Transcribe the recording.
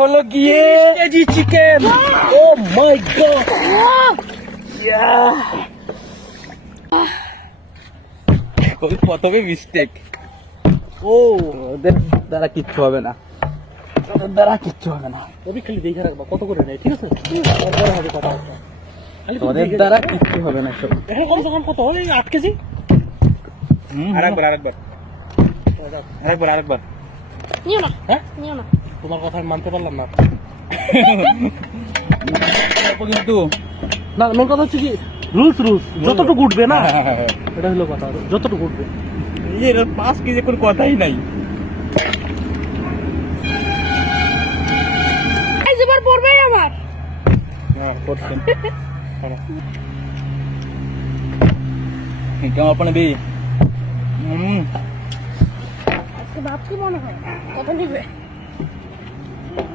হলো গিয়ে KG chicken. ও মাই god, প্রথমে মিস্টেক। ওদের দ্বারা কিচ্ছু হবে না, ওদের দ্বারা কিচ্ছু হবে না। ওই খালি দেখে রাখবা কত করে নেয়, ঠিক আছে? তারপরে হবে কথা। ওদের দ্বারা কিচ্ছু হবে না সব। এখন কম সে কম কত ওই 8 কেজি। আরেকবার নিও না, হ্যাঁ নিও না। তোমার কথা আমি মানতে পারলাম না। কিন্তু না মেন কথা হচ্ছে কি, রুলস যতটুকু উঠবে না, এটা হলো কথা, যতটুকু উঠবে। 5 কেজি কোনো কথাই নাই। এই যেবার পড়বে আমার। করছেন কেমন পানে বে? আজকে ভাব কি মনে হয় কত নিবে?